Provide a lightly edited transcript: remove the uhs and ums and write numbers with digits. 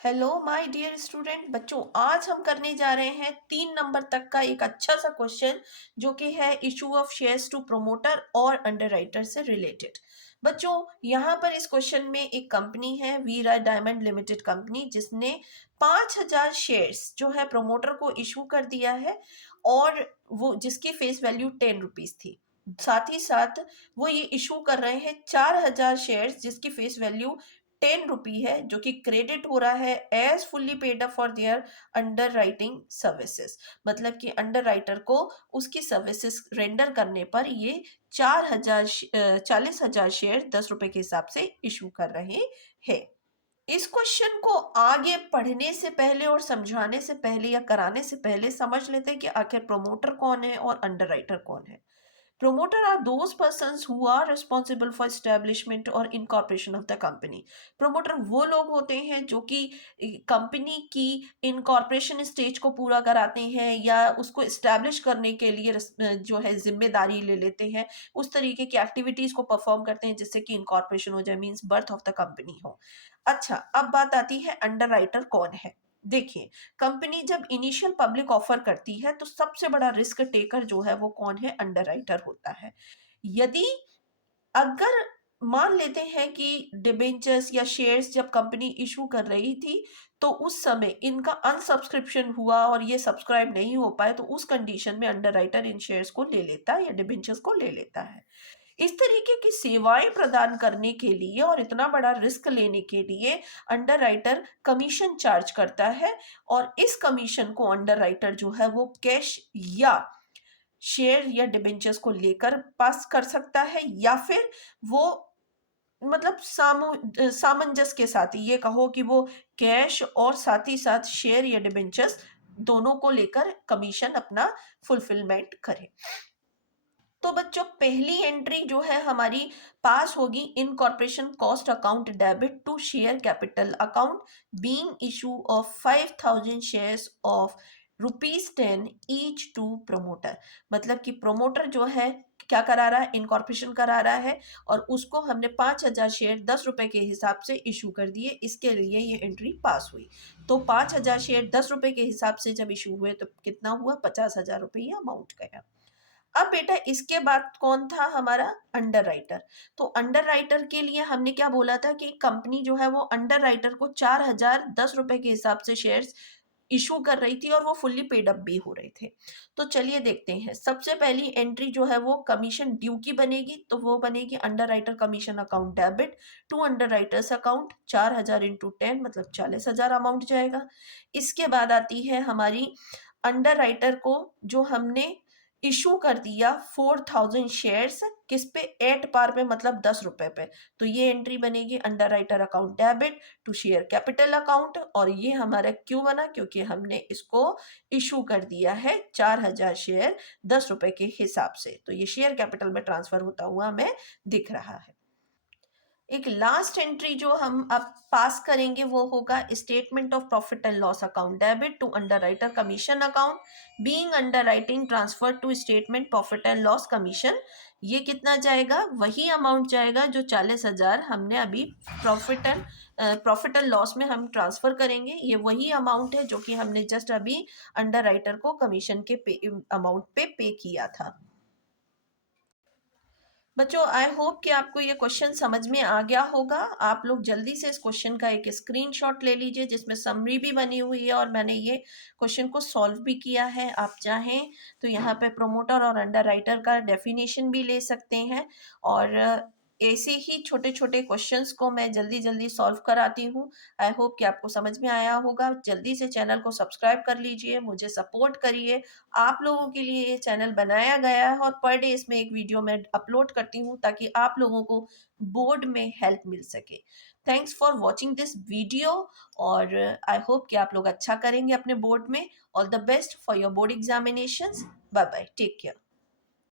Hello my dear student बच्चों, आज हम करने जा रहे हैं 3 नंबर तक का एक अच्छा सा क्वेश्चन जो कि है issue of shares to promoter और अंडरराइटर से रिलेटेड। बच्चों, यहाँ पर इस क्वेश्चन में एक कंपनी है वीरा डायमंड लिमिटेड कंपनी, जिसने 5,000 शेयर्स जो है प्रोमोटर को इशू कर दिया है और वो जिसकी फेस वैल्यू 10 रुपीज थी। साथ ही साथ वो ये इशू कर रहे हैं 4,000 शेयर्स जिसकी फेस वैल्यू 10 रुपी है, जो कि क्रेडिट हो रहा है as fully paid up for their underwriting services. मतलब कि अंडर राइटर को उसकी सर्विसेज रेंडर करने पर ये 40,000 शेयर 10 रुपए के हिसाब से इशू कर रहे हैं। इस क्वेश्चन को आगे पढ़ने से पहले और समझाने से पहले या कराने से पहले समझ लेते हैं कि आखिर प्रोमोटर कौन है और अंडर राइटर कौन है। Promoter are those persons who are responsible for establishment or incorporation of the company. Promoter वो लोग होते हैं जो कि कंपनी की इनकॉर्पोरेशन स्टेज को पूरा कराते हैं या उसको इस्टेब्लिश करने के लिए जो है जिम्मेदारी ले लेते हैं, उस तरीके की एक्टिविटीज को परफॉर्म करते हैं जिससे कि इनकॉर्पोरेशन हो जाए, means birth of the company हो। अच्छा, अब बात आती है अंडर राइटर कौन है। देखिए, कंपनी जब इनिशियल पब्लिक ऑफर करती है तो सबसे बड़ा रिस्क टेकर जो है वो कौन है, अंडर राइटर होता है। यदि अगर मान लेते हैं कि डिबेंचर्स या शेयर्स जब कंपनी इशू कर रही थी तो उस समय इनका अनसब्सक्रिप्शन हुआ और ये सब्सक्राइब नहीं हो पाए, तो उस कंडीशन में अंडर राइटर इन शेयर्स को ले लेता है या डिबेंचर्स को ले लेता है। इस तरीके की सेवाएं प्रदान करने के लिए और इतना बड़ा रिस्क लेने के लिए अंडर राइटर कमीशन चार्ज करता है, और इस कमीशन को अंडर राइटर जो है वो कैश या शेयर या डिबेंचर्स को लेकर पास कर सकता है, या फिर वो मतलब सामंजस्य के साथ ये कहो कि वो कैश और साथ ही साथ शेयर या डिबेंचर्स दोनों को लेकर कमीशन अपना फुलफिलमेंट करे। तो बच्चों, पहली एंट्री जो है हमारी पास होगी, incorporation cost account debit to share capital account being issue of 5,000 shares of ₹10 each to promoter. मतलब कि प्रोमोटर जो है क्या करा रहा है, इनकॉर्पोरेशन करा रहा है और उसको हमने 5,000 शेयर 10 रुपए के हिसाब से इशू कर दिए, इसके लिए ये एंट्री पास हुई। तो 5,000 शेयर 10 रुपए के हिसाब से जब इशू हुए तो कितना हुआ, 50,000 रुपये अमाउंट गया। अब बेटा इसके बाद कौन था हमारा, अंडर राइटर। तो अंडर राइटर के लिए हमने क्या बोला था कि कंपनी जो है वो अंडर राइटर को 4,010 रुपए के हिसाब से शेयर्स इशू कर रही थी और वो फुल्ली पेड अप भी हो रहे थे। तो चलिए देखते हैं, सबसे पहली एंट्री जो है वो कमीशन ड्यू की बनेगी, तो वो बनेगी underwriter commission account debit to underwriters account 4,000 into 10 मतलब 40,000 अमाउंट जाएगा। इसके बाद आती है हमारी अंडर राइटर को जो हमने इशू कर दिया 4,000 शेयर्स, किस पे, एट पार पे मतलब 10 रुपए पे। तो ये एंट्री बनेगी underwriter account debit to share capital account, और ये हमारा क्यों बना, क्योंकि हमने इसको इशू कर दिया है 4,000 शेयर 10 रुपए के हिसाब से, तो ये शेयर कैपिटल में ट्रांसफर होता हुआ हमें दिख रहा है। एक लास्ट एंट्री जो हम अब पास करेंगे वो होगा statement of profit and loss account debit to underwriter commission account being underwriting transfer to statement profit and loss commission. ये कितना जाएगा, वही अमाउंट जाएगा जो 40,000 हमने अभी प्रॉफिट एंड लॉस में हम ट्रांसफर करेंगे। ये वही अमाउंट है जो कि हमने जस्ट अभी अंडर राइटर को कमीशन के अमाउंट पे पे किया था। बच्चों, आई होप कि आपको ये क्वेश्चन समझ में आ गया होगा। आप लोग जल्दी से इस क्वेश्चन का एक स्क्रीनशॉट ले लीजिए जिसमें समरी भी बनी हुई है और मैंने ये क्वेश्चन को सॉल्व भी किया है। आप चाहें तो यहाँ पे प्रोमोटर और अंडर राइटर का डेफिनेशन भी ले सकते हैं, और ऐसे ही छोटे छोटे क्वेश्चंस को मैं जल्दी जल्दी सॉल्व कराती हूँ। आई होप कि आपको समझ में आया होगा। जल्दी से चैनल को सब्सक्राइब कर लीजिए, मुझे सपोर्ट करिए। आप लोगों के लिए ये चैनल बनाया गया है और पर डे इसमें एक वीडियो मैं अपलोड करती हूँ ताकि आप लोगों को बोर्ड में हेल्प मिल सके। Thanks for watching this video, और आई होप कि आप लोग अच्छा करेंगे अपने बोर्ड में। All the best for your board examinations. Bye bye, take care.